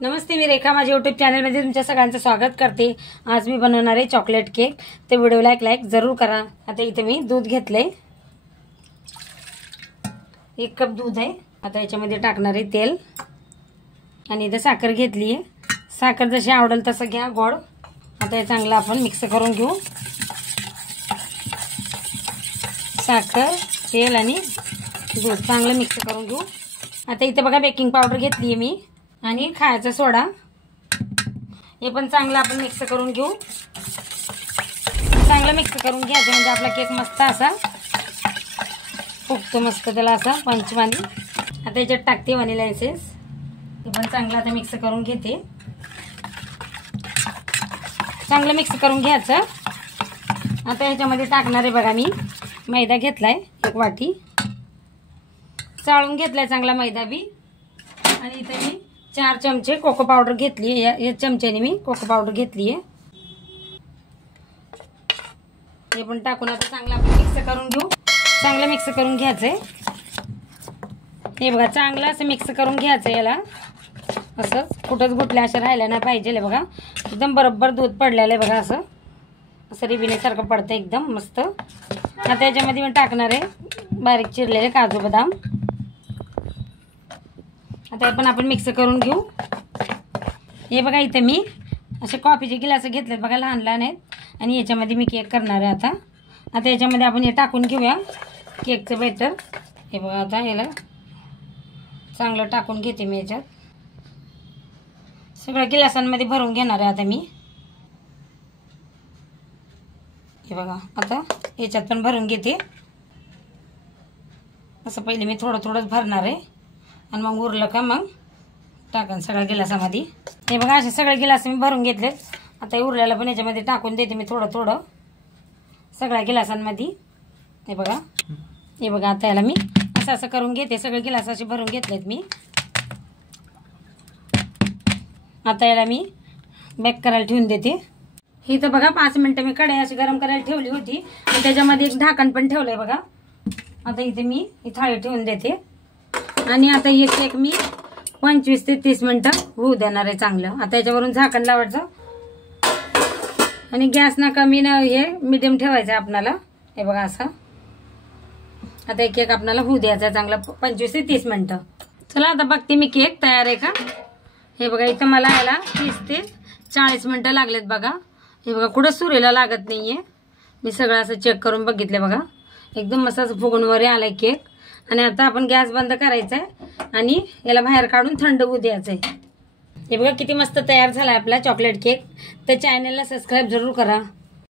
नमस्ते, मी रेखा माझ्या यूट्यूब चॅनलमध्ये तुमच्या सगळ्यांचं स्वागत करते। आज मी बनवणार आहे चॉकलेट केक। ते व्हिडिओला एक लाईक जरूर करा। आता इथे मी दूध घेतले, 1 कप दूध आहे। आता याच्यामध्ये टाकणार आहे तेल आणि इथे साखर घेतली आहे। साखर जशी आवडेल तसं घ्या, गोड। आता हे चांगलं आपण मिक्स करून घेऊ। साखर, तेल आणि दूध चांगलं मिक्स करून घेऊ। आता इथे बघा बेकिंग पावडर घेतली आहे मी आणि खायचा सोडा, हे पण चांगलं आपण मिक्स करून घेऊ। चांगलं मिक्स करून घ्यायचं म्हणजे आपला केक मस्त असा फुगतो, मस्त त्याला असा पंचमानी। आता याच्यात टाकते व्हॅनिला एसेन्स, हे पण चांगलं आता मिक्स करून घेते। चांगलं मिक्स करून घ्यायचं। आता याच्यामध्ये टाकणार आहे बघा, मी मैदा घेतलाय 1 वाटी, चाळून घेतलाय चांगला मैदा बी। आणि इथे मी 4 चमचे कोको पावडर घेतली आहे। या चमच्याने मी कोको पावडर घेतली आहे, हे पण टाकून आता चांगलं आपण मिक्स करून घेऊ। चांगलं मिक्स करून घ्यायचंय, हे बघा चांगलं असं मिक्स करून घ्यायचं। याला असं कुठंच गुटल्या अशा राहिल्या नाही पाहिजे। बघा एकदम बरोबर दूध पडलेलं आहे बघा, असं असं रिबिनेसारखं पडतं एकदम मस्त। आता याच्यामध्ये मी टाकणार आहे बारीक चिरलेले काजू बदाम। आता पण आपण मिक्स करून घेऊ। हे बघा इथे मी असे कॉफीचे गिलास घेतलेत बघा, लहान लहान आहेत। आणि याच्यामध्ये मी केक करणार आहे। आता याच्यामध्ये आपण हे टाकून घेऊया केकचं बॅटर। हे बघा आता याला चांगलं टाकून घेते मी। याच्यात सगळ्या गिलासांमध्ये भरून घेणार आहे आता मी। हे बघा आता याच्यात पण भरून घेते। असं पहिले मी थोडं थोडंच भरणार आहे आणि मग उरलं का मग टाकन सगळ्या गिलासामध्ये। हे बघा असे सगळे गिलास मी भरून घेतलेत। आता उरलेला पण याच्यामध्ये टाकून देते मी थोडं थोडं सगळ्या गिलासांमध्ये। हे बघा आता याला मी असं असं करून घेते। सगळे गिलास असे भरून घेतलेत मी। आता याला मी बेक करायला ठेवून देते। ही तर बघा 5 मिनिटं मी कढई अशी गरम करायला ठेवली होती आणि त्याच्यामध्ये एक झाकण पण ठेवलंय बघा। आता इथे मी ही थाळी ठेवून देते आणि आता हे केक मी 25 ते 30 मिनिटं होऊ देणार आहे चांगलं। आता याच्यावरून झाकण लावायचं आणि गॅस ना कमी ना हे मीडियम ठेवायचं आपल्याला। हे बघा असं आता एक केक आपल्याला होऊ द्यायचा चांगला 25 ते 30 मिनिटं। चला आता बघते मी केक तयार आहे का। हे बघा इथं मला याला 30 ते 40 मिनिटं लागलेत बघा। हे बघा कुठं सुरेला लागत नाहीये, मी सगळं असं चेक करून बघितले बघा, एकदम मस्त असं फुगून वर आलाय केक। आणि आता आपण गॅस बंद करायचा आहे आणि याला बाहेर काढून थंड होऊ द्यायचं आहे। हे बघा किती मस्त तयार झाला आपला चॉकलेट केक। तर चॅनलला सबस्क्राईब जरूर करा।